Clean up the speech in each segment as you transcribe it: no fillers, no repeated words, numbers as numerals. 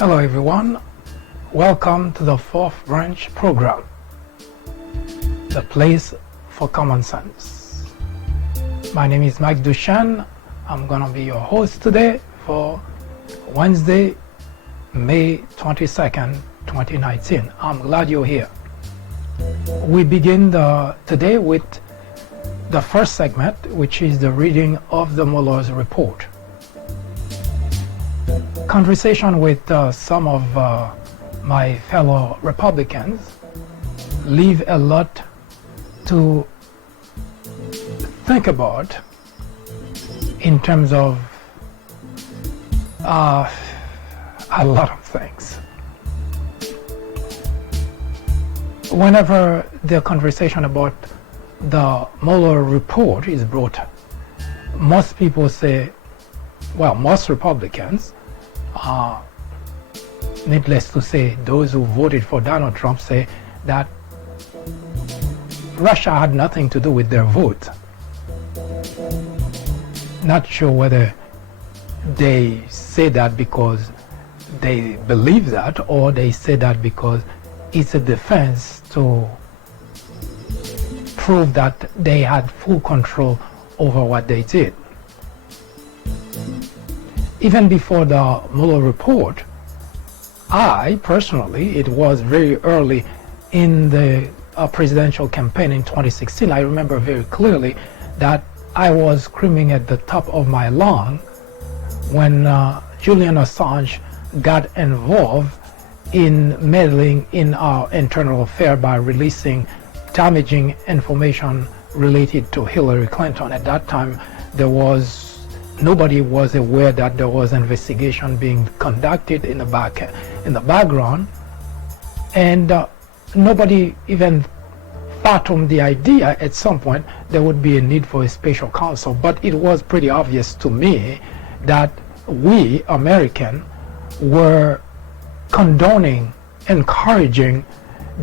Hello everyone, welcome to the Fourth Branch program, the place for common sense. My name is Mike Duchan. I'm going to be your host today for Wednesday, May 22nd, 2019. I'm glad you're here. We begin today with the first segment, which is the reading of the Mueller's report. Conversation with some of my fellow Republicans leave a lot to think about in terms of a lot of things. Whenever the conversation about the Mueller report is brought, most people say, well, most Republicans, needless to say, those who voted for Donald Trump say that Russia had nothing to do with their vote. Not sure whether they say that because they believe that, or they say that because it's a defense to prove that they had full control over what they did. Even before the Mueller report, I personally, it was very early in the presidential campaign in 2016, I remember very clearly that I was screaming at the top of my lungs when Julian Assange got involved in meddling in our internal affair by releasing damaging information related to Hillary Clinton. At that time, nobody was aware that there was an investigation being conducted in the background, and nobody even fathomed the idea at some point there would be a need for a special counsel. But it was pretty obvious to me that we, Americans, were condoning, encouraging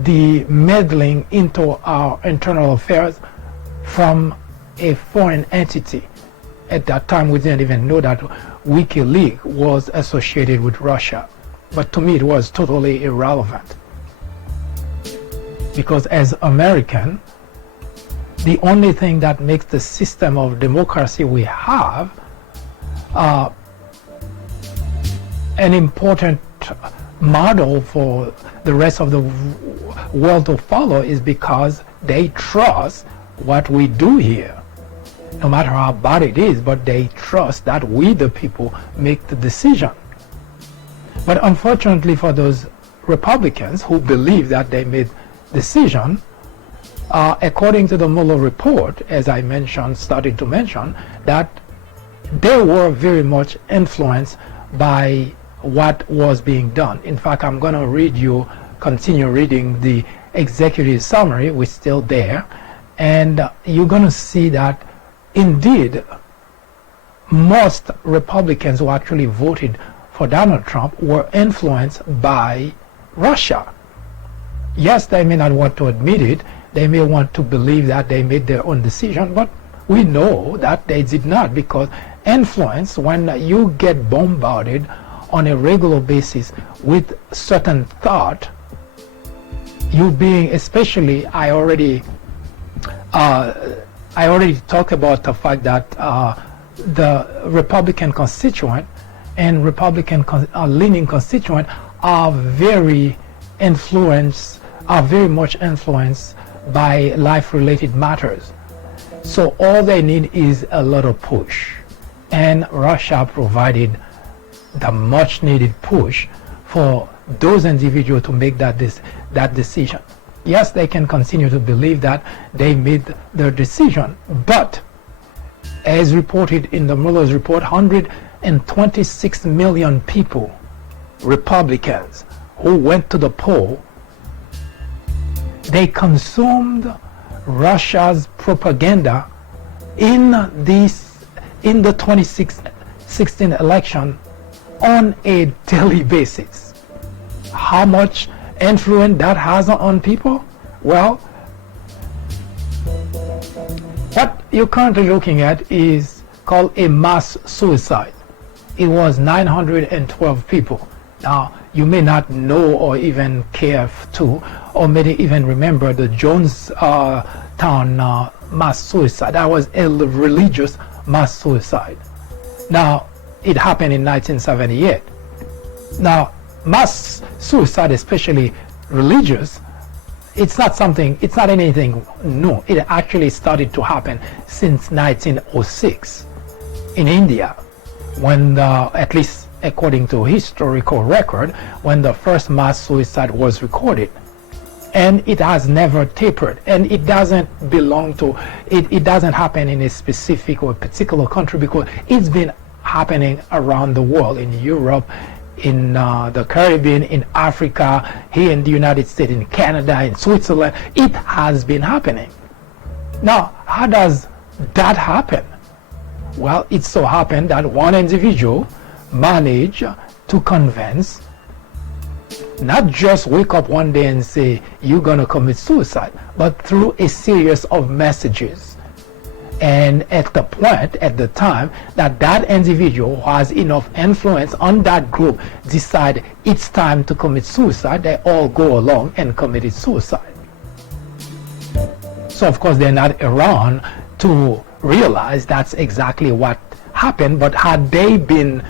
the meddling into our internal affairs from a foreign entity. At that time, we didn't even know that WikiLeaks was associated with Russia. But to me, it was totally irrelevant. Because as American, the only thing that makes the system of democracy we have an important model for the rest of the world to follow is because they trust what we do here. No matter how bad it is, but they trust that we, the people, make the decision. But unfortunately for those Republicans who believe that they made decision, according to the Mueller report, as I started to mention, that they were very much influenced by what was being done. In fact, I'm going to continue reading the executive summary, which is still there, and you're going to see that indeed, most Republicans who actually voted for Donald Trump were influenced by Russia. Yes, they may not want to admit it. They may want to believe that they made their own decision, but we know that they did not, because influence, when you get bombarded on a regular basis with certain thought, you being, especially, I already talked about the fact that the Republican constituent and Republican leaning constituent are very much influenced by life-related matters. So all they need is a little push, and Russia provided the much-needed push for those individuals to make that decision. Yes, they can continue to believe that they made their decision, but as reported in the Mueller's report, 126 million people, Republicans, who went to the poll, they consumed Russia's propaganda in the 2016 election on a daily basis. How much influence that has on people? Well, what you're currently looking at is called a mass suicide. It was 912 people Now, you may not know or even care to, or maybe even remember the Jonestown mass suicide. That was a religious mass suicide. Now, it happened in 1978. Now, mass suicide, especially religious, it's not anything new. It actually started to happen since 1906 in India, when at least according to historical record, when the first mass suicide was recorded. And it has never tapered, and it doesn't belong to, it doesn't happen in a specific or particular country, because it's been happening around the world, in Europe, in the Caribbean, in Africa, here in the United States, in Canada, in Switzerland. It has been happening. Now, how does that happen? Well, it so happened that one individual managed to convince, not just wake up one day and say, you're going to commit suicide, but through a series of messages. And at the time, that individual has enough influence on that group, decide it's time to commit suicide, they all go along and committed suicide. So of course they're not around to realize that's exactly what happened, but had they been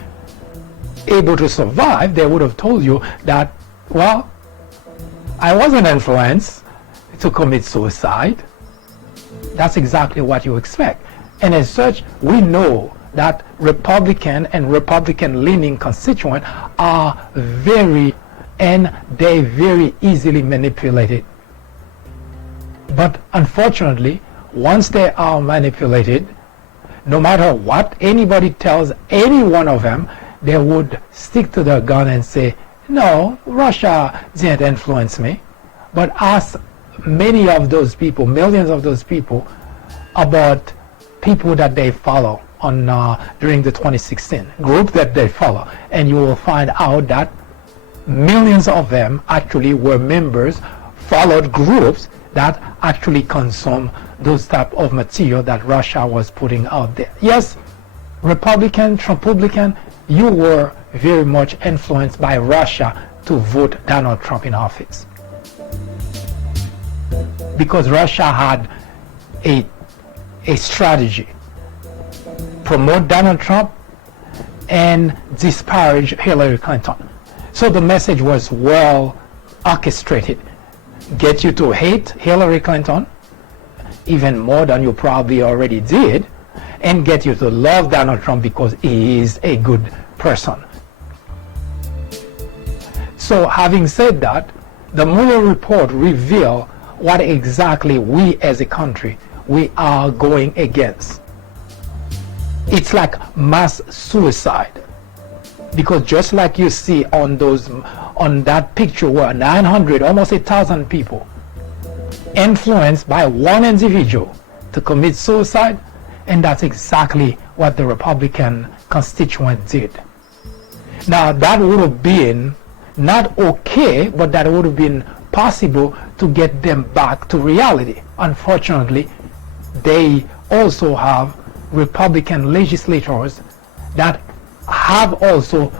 able to survive, they would have told you that, well, I wasn't influenced to commit suicide. That's exactly what you expect. And as such, we know that Republican and Republican-leaning constituents are very easily manipulated. But unfortunately, once they are manipulated, no matter what anybody tells any one of them, they would stick to their gun and say, no, Russia didn't influence me. But ask many of those people, millions of those people, about people that they follow on during the 2016 group that they follow, and you will find out that millions of them actually were members, followed groups that actually consume those type of material that Russia was putting out there. Yes, Republican, Trumpublican, you were very much influenced by Russia to vote Donald Trump in office, because Russia had a strategy: promote Donald Trump and disparage Hillary Clinton. So the message was well orchestrated. Get you to hate Hillary Clinton even more than you probably already did, and get you to love Donald Trump because he is a good person. So having said that, the Mueller report revealed what exactly we as a country we are going against. It's like mass suicide, because just like you see on that picture where 900, almost 1,000 people influenced by one individual to commit suicide, and that's exactly what the Republican constituent did. Now that would have been not okay, but that would have been possible to get them back to reality. Unfortunately, they also have Republican legislators that have also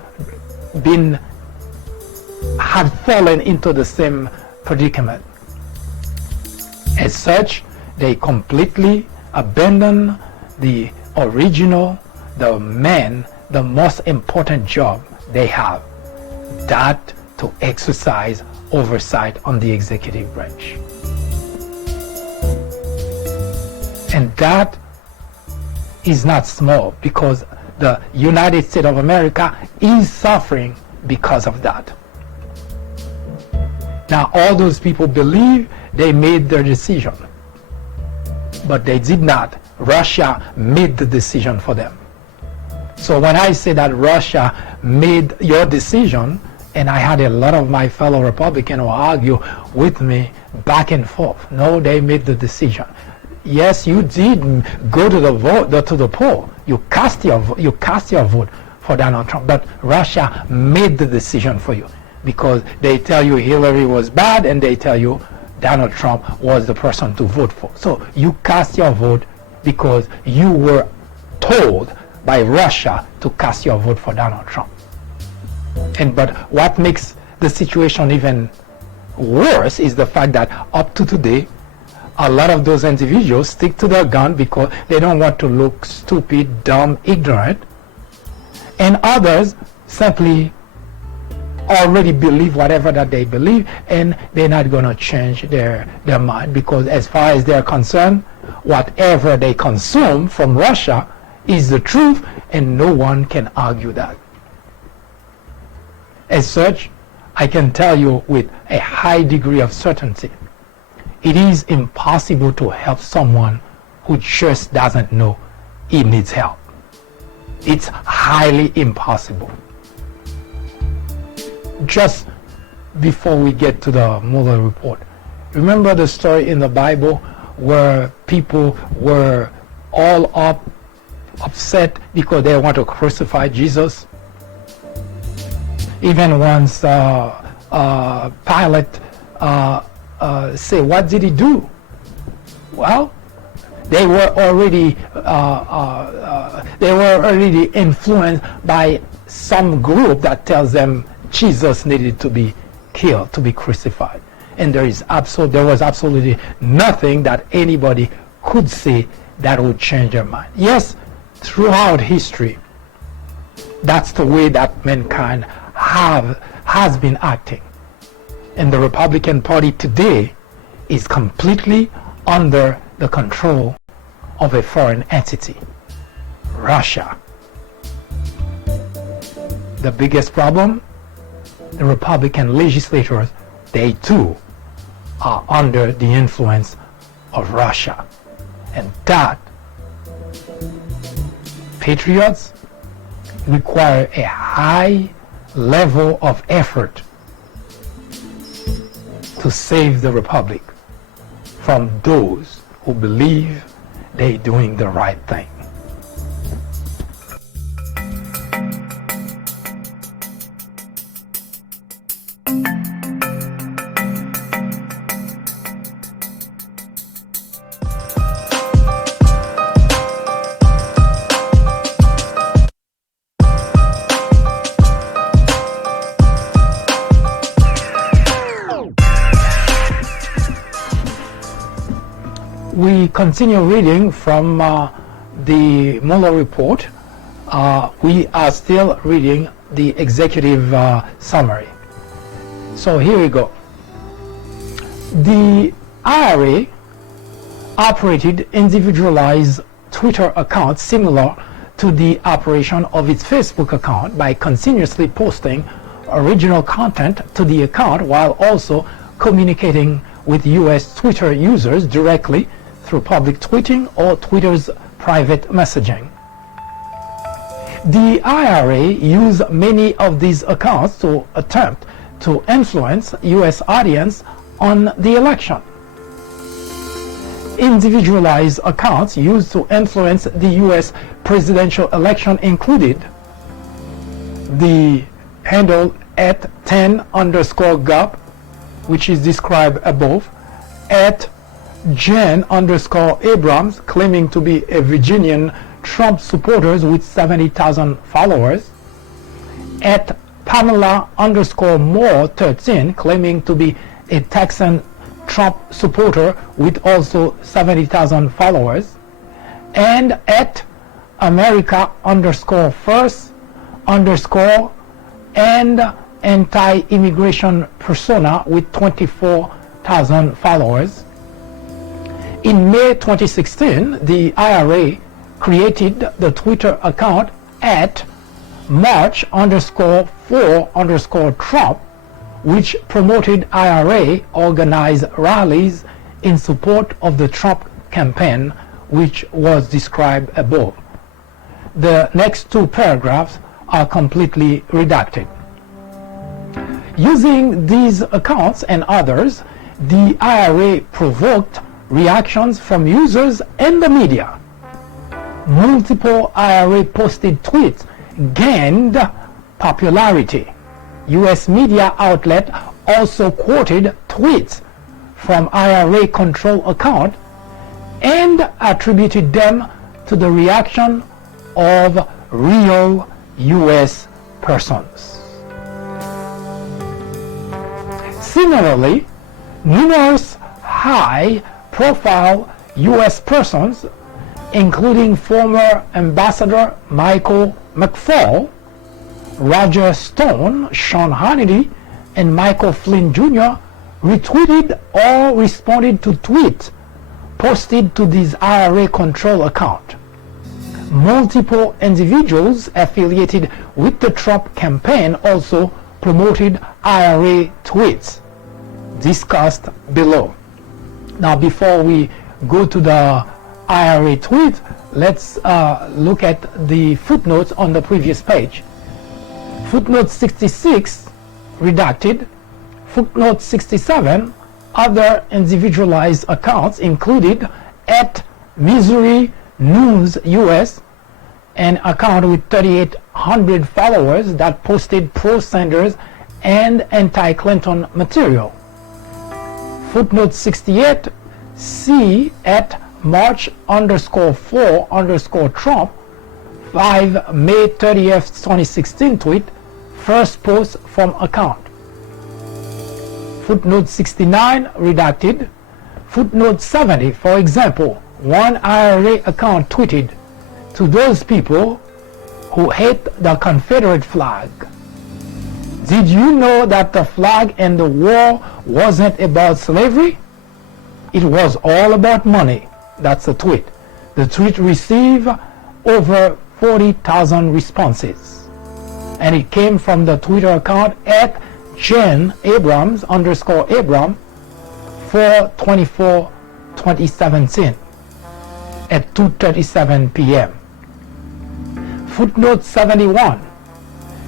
had fallen into the same predicament. As such, they completely abandon the original, the most important job they have, that to exercise oversight on the executive branch. And that is not small, because the United States of America is suffering because of that. Now, all those people believe they made their decision, but they did not. Russia made the decision for them. So when I say that Russia made your decision, and I had a lot of my fellow Republicans who argue with me back and forth, no, they made the decision. Yes, you did go to the poll. You cast your vote for Donald Trump, but Russia made the decision for you, because they tell you Hillary was bad, and they tell you Donald Trump was the person to vote for. So you cast your vote because you were told by Russia to cast your vote for Donald Trump. But what makes the situation even worse is the fact that up to today, a lot of those individuals stick to their gun because they don't want to look stupid, dumb, ignorant, and others simply already believe whatever that they believe, and they're not going to change their mind, because as far as they're concerned, whatever they consume from Russia is the truth, and no one can argue that. As such, I can tell you with a high degree of certainty, it is impossible to help someone who just doesn't know he needs help. It's highly impossible. Just before we get to the Mueller report, remember the story in the Bible where people were all upset because they want to crucify Jesus? Even once Pilate say, what did he do? Well, they were already influenced by some group that tells them Jesus needed to be killed, to be crucified. And there was absolutely nothing that anybody could say that would change their mind. Yes, throughout history, that's the way that mankind has been acting. And the Republican Party today is completely under the control of a foreign entity, Russia. The biggest problem, the Republican legislators, they too are under the influence of Russia. And that, patriots, require a high level of effort to save the Republic from those who believe they're doing the right thing. We continue reading from the Mueller report. We are still reading the executive summary. So here we go. The IRA operated individualized Twitter accounts similar to the operation of its Facebook account by continuously posting original content to the account while also communicating with US Twitter users directly through public tweeting or Twitter's private messaging. The IRA used many of these accounts to attempt to influence US audience on the election. Individualized accounts used to influence the US presidential election included the handle at 10_gov, which is described above, at Jen_Abrams, claiming to be a Virginian Trump supporter with 70,000 followers, at Pamela_Moore 13, claiming to be a Texan Trump supporter with also 70,000 followers, and at America_First_ and anti-immigration persona with 24,000 followers. In May 2016, the IRA created the Twitter account at March_for_Trump, which promoted IRA organized rallies in support of the Trump campaign, which was described above. The next two paragraphs are completely redacted. Using these accounts and others, the IRA provoked reactions from users and the media. Multiple IRA posted tweets gained popularity. US media outlet also quoted tweets from IRA control account and attributed them to the reaction of real US persons. Similarly, numerous high-profile U.S. persons, including former Ambassador Michael McFaul, Roger Stone, Sean Hannity, and Michael Flynn Jr., retweeted or responded to tweets posted to this IRA control account. Multiple individuals affiliated with the Trump campaign also promoted IRA tweets, discussed below. Now, before we go to the IRA tweet, let's look at the footnotes on the previous page. Footnote 66, redacted. Footnote 67, other individualized accounts included at Missouri News US, an account with 3,800 followers that posted pro-Sanders and anti-Clinton material. Footnote 68, C at March_4_Trump, 5 May 30th, 2016 tweet, first post from account. Footnote 69, redacted. Footnote 70, for example, one IRA account tweeted, "To those people who hate the Confederate flag, did you know that the flag and the war wasn't about slavery? It was all about money." That's a tweet. The tweet received over 40,000 responses. And it came from the Twitter account at Jen Abrams_Abram, 4/24/2017 at 2:37 p.m. Footnote 71,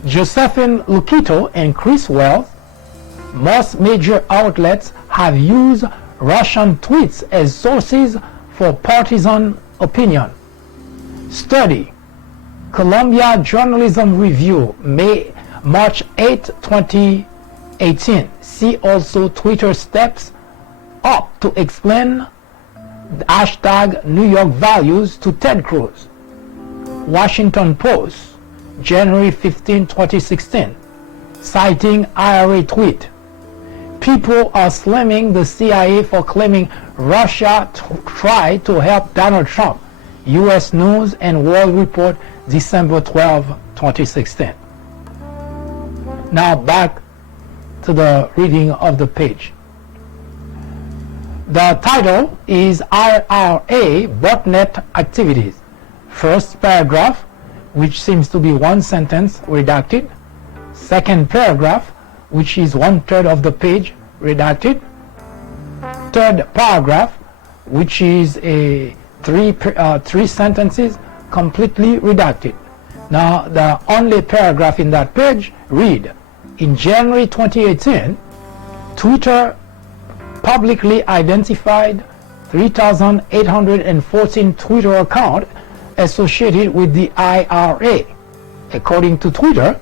Josephine Lukito and Chris Wells. Most major outlets have used Russian tweets as sources for partisan opinion. Study, Columbia Journalism Review, March 8, 2018. See also Twitter steps up to explain hashtag New York values to Ted Cruz. Washington Post, January 15, 2016, citing IRA tweet. People are slamming the CIA for claiming Russia tried to help Donald Trump. U.S. News and World Report, December 12, 2016. Now back to the reading of the page. The title is IRA Botnet Activities. First paragraph, which seems to be one sentence, redacted. Second paragraph, which is 1/3 of the page, redacted. Third paragraph, which is a three sentences, completely redacted. Now, the only paragraph in that page read, in January 2018, Twitter publicly identified 3,814 Twitter accounts associated with the IRA. According to Twitter,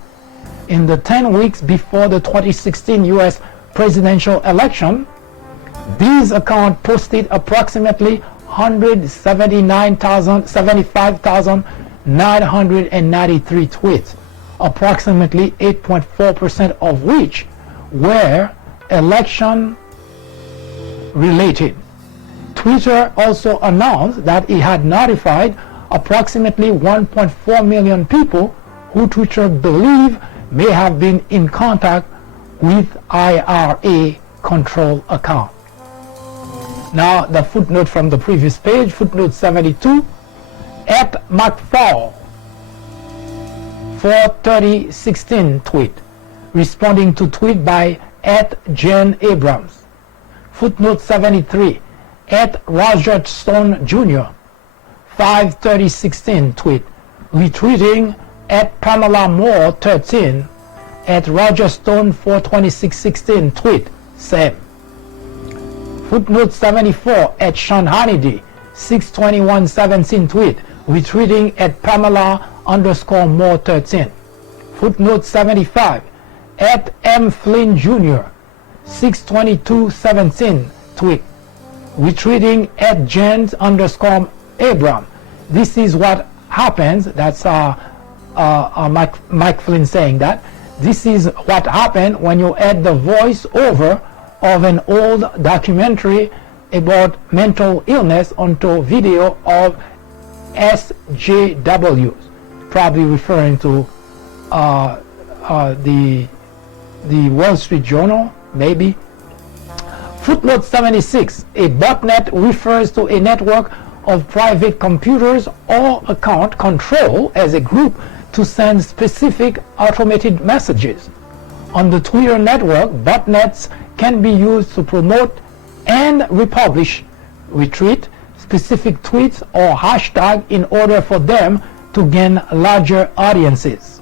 in the 10 weeks before the 2016 U.S. presidential election, these accounts posted approximately 175,993 tweets, approximately 8.4% of which were election related. Twitter also announced that it had notified approximately 1.4 million people who Twitter believe may have been in contact with IRA control account. Now the footnote from the previous page, footnote 72, at McFaul, 4/30/16 tweet, responding to tweet by at Jen Abrams. Footnote 73, at Roger Stone Jr., 5/30/16 tweet, retweeting at Pamela Moore 13, at Roger Stone 4/26/16 tweet, same. Footnote 74, at Sean Hannity, 6/21/17 tweet, retweeting at Pamela_Moore 13. Footnote 75, at M. Flynn Jr., 6/22/17 tweet, retweeting at Jens_Abram. This is what happens. That's Mike Flynn saying that. This is what happened when you add the voice over of an old documentary about mental illness onto video of SJWs, probably referring to the Wall Street Journal, maybe. Footnote 76, a botnet refers to a network of private computers or account control as a group to send specific automated messages. On the Twitter network, botnets can be used to promote and republish, retweet specific tweets or hashtag in order for them to gain larger audiences.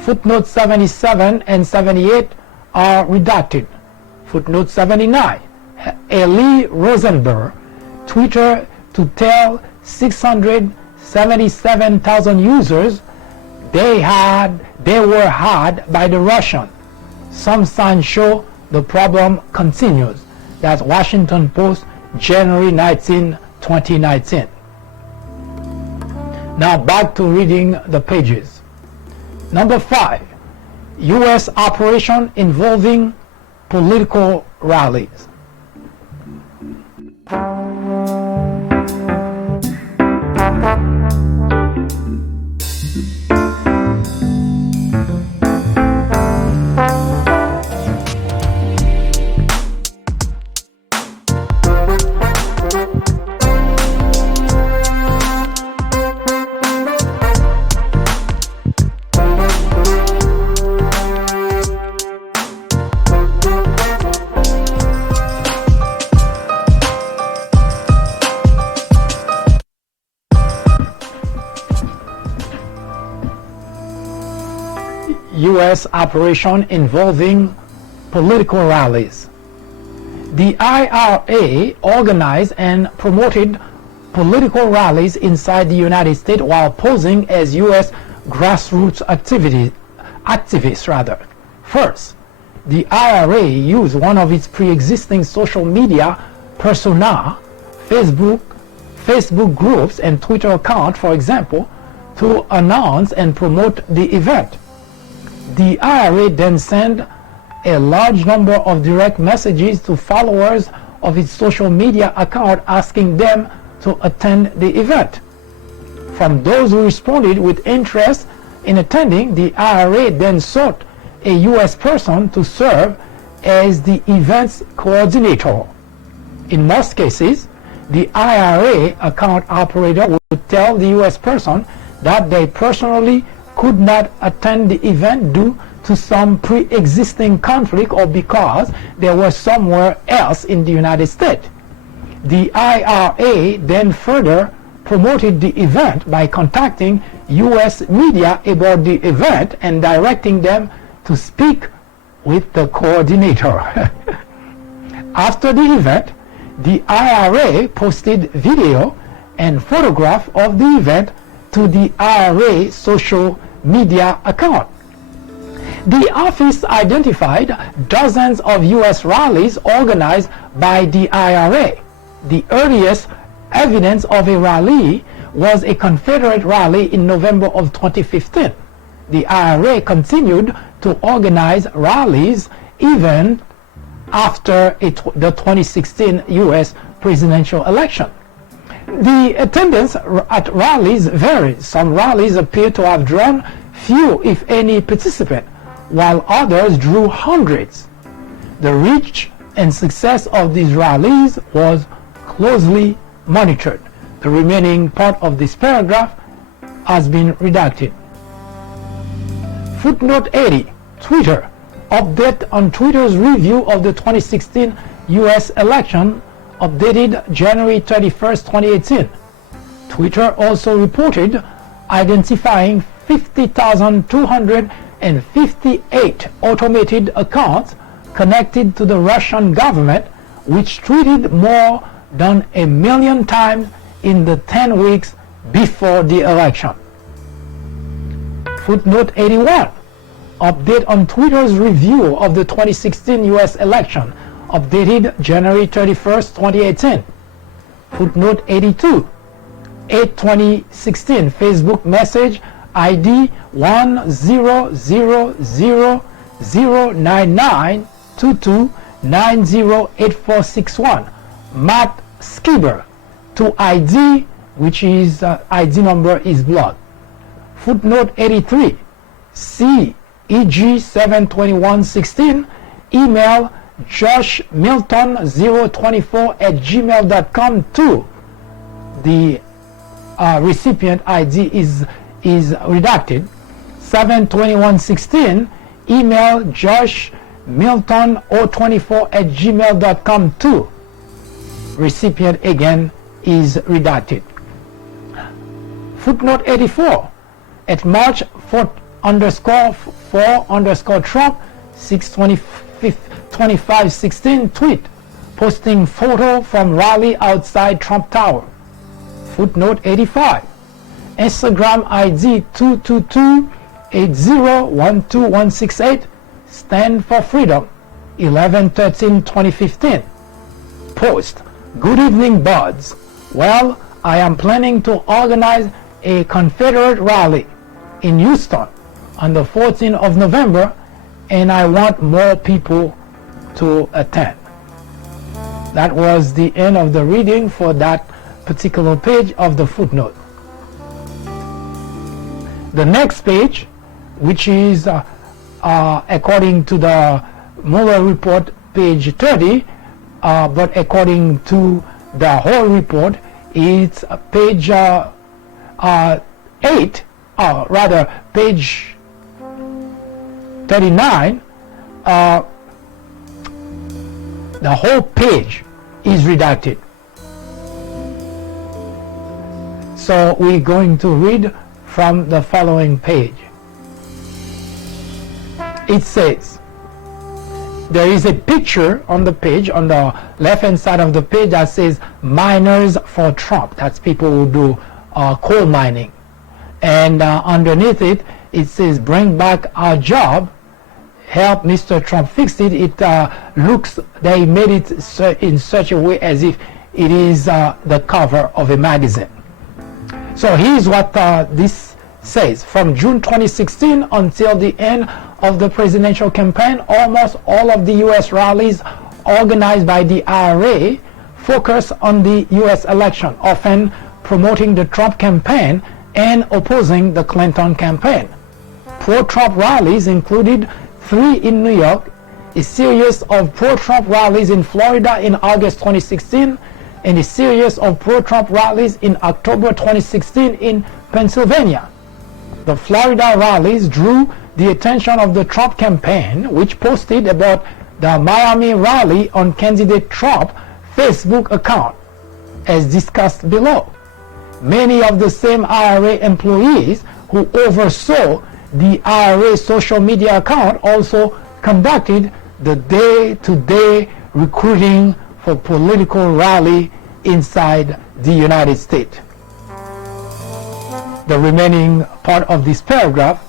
Footnotes 77 and 78 are redacted. Footnote 79, Eli Rosenberg, Twitter to tell 677,000 users they were had by the Russian. Some signs show the problem continues. That's Washington Post, January 19, 2019. Now back to reading the pages. Number 5, U.S. operation involving political rallies. U.S. operation involving political rallies. The IRA organized and promoted political rallies inside the United States while posing as U.S. grassroots activists. First, the IRA used one of its pre-existing social media persona, Facebook groups and Twitter account, for example, to announce and promote the event. The IRA then sent a large number of direct messages to followers of its social media account asking them to attend the event. From those who responded with interest in attending, the IRA then sought a U.S. person to serve as the event's coordinator. In most cases, the IRA account operator would tell the U.S. person that they personally could not attend the event due to some pre-existing conflict or because they were somewhere else in the United States. The IRA then further promoted the event by contacting U.S. media about the event and directing them to speak with the coordinator. After the event, the IRA posted video and photograph of the event to the IRA social media account. The office identified dozens of U.S. rallies organized by the IRA. The earliest evidence of a rally was a Confederate rally in November of 2015. The IRA continued to organize rallies even after the 2016 U.S. presidential election. The attendance at rallies varied. Some rallies appear to have drawn few, if any, participants, while others drew hundreds. The reach and success of these rallies was closely monitored. The remaining part of this paragraph has been redacted. Footnote 80, Twitter. Update on Twitter's review of the 2016 U.S. election, updated January 31st, 2018. Twitter also reported identifying 50,258 automated accounts connected to the Russian government, which tweeted more than 1 million times in the 10 weeks before the election. Footnote 81. Update on Twitter's review of the 2016 U.S. election, updated January 31st, 2018. Footnote 82. 8/2016 Facebook message ID 1000009922 908461. Matt Skibber to ID, which is ID number is blocked. Footnote 83, CEG72116, email joshmilton024@gmail.com to the recipient ID is redacted. 72116, email joshmilton024@gmail.com to recipient again is redacted. Footnote 84, at March 4_4_Trump 6/25/16 tweet posting photo from rally outside Trump Tower. Footnote 85, Instagram ID 22280121168, Stand for Freedom 11/13/2015. Post, good evening buds. Well, I am planning to organize a Confederate rally in Houston on the 14th of November, and I want more people to attend. That was the end of the reading for that particular page of the footnote. The next page, which is according to the Mueller report, page 30, but according to the whole report, it's page 8, rather page 39. The whole page is redacted. So we're going to read from the following page. It says, there is a picture on the page, on the left hand side of the page, that says miners for Trump. That's people who do coal mining. And underneath it, it says bring back our job, help Mr. Trump fix it. It looks, they made it in such a way as if it is the cover of a magazine. So here's what this says. From June 2016 until the end of the presidential campaign, almost all of the U.S. rallies organized by the IRA focus on the U.S. election, often promoting the Trump campaign and opposing the Clinton campaign. Pro-Trump rallies included 3 in New York, a series of pro-Trump rallies in Florida in August 2016, and a series of pro-Trump rallies in October 2016 in Pennsylvania. The Florida rallies drew the attention of the Trump campaign, which posted about the Miami rally on candidate Trump's Facebook account, as discussed below. Many of the same IRA employees who oversaw the IRA social media account also conducted the day-to-day recruiting for political rally inside the United States. The remaining part of this paragraph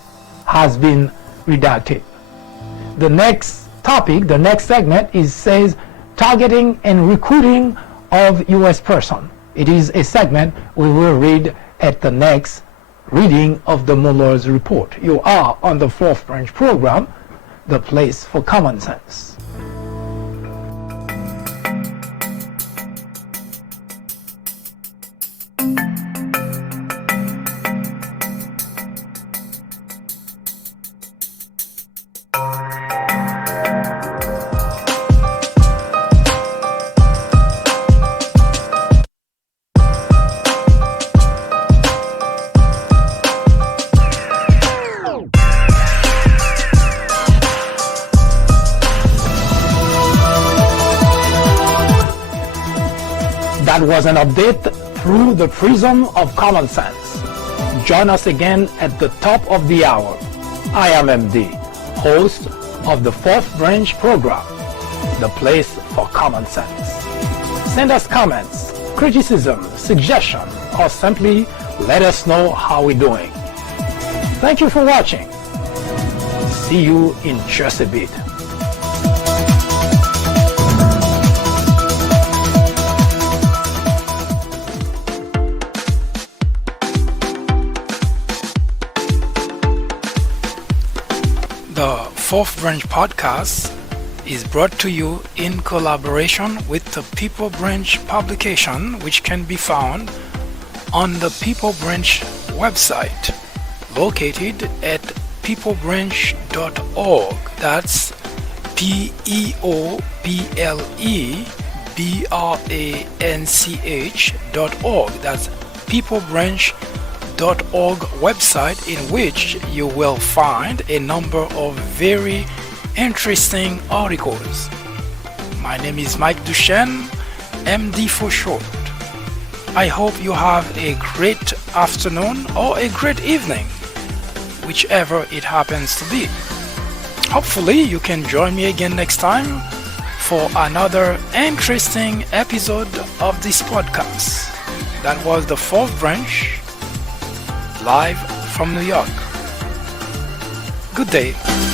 has been redacted. The next topic, the next segment, says targeting and recruiting of U.S. person. It is a segment we will read at the next reading of the Mueller's report. You are on the Fourth Branch program, the place for common sense. That was an update through the prism of common sense. Join us again at the top of the hour. I am MD, host of the Fourth Branch program, the place for common sense. Send us comments, criticism, suggestion, or simply let us know how we're doing. Thank you for watching. See you in just a bit. The Fourth Branch podcast is brought to you in collaboration with the People Branch publication, which can be found on the People Branch website located at peoplebranch.org. That's peoplebranch.org. That's peoplebranch.org website, in which you will find a number of very interesting articles. My name is Mike Duchesne, MD for short. I hope you have a great afternoon or a great evening, whichever it happens to be. Hopefully you can join me again next time for another interesting episode of this podcast. That was the fourth branch, live from New York. Good day.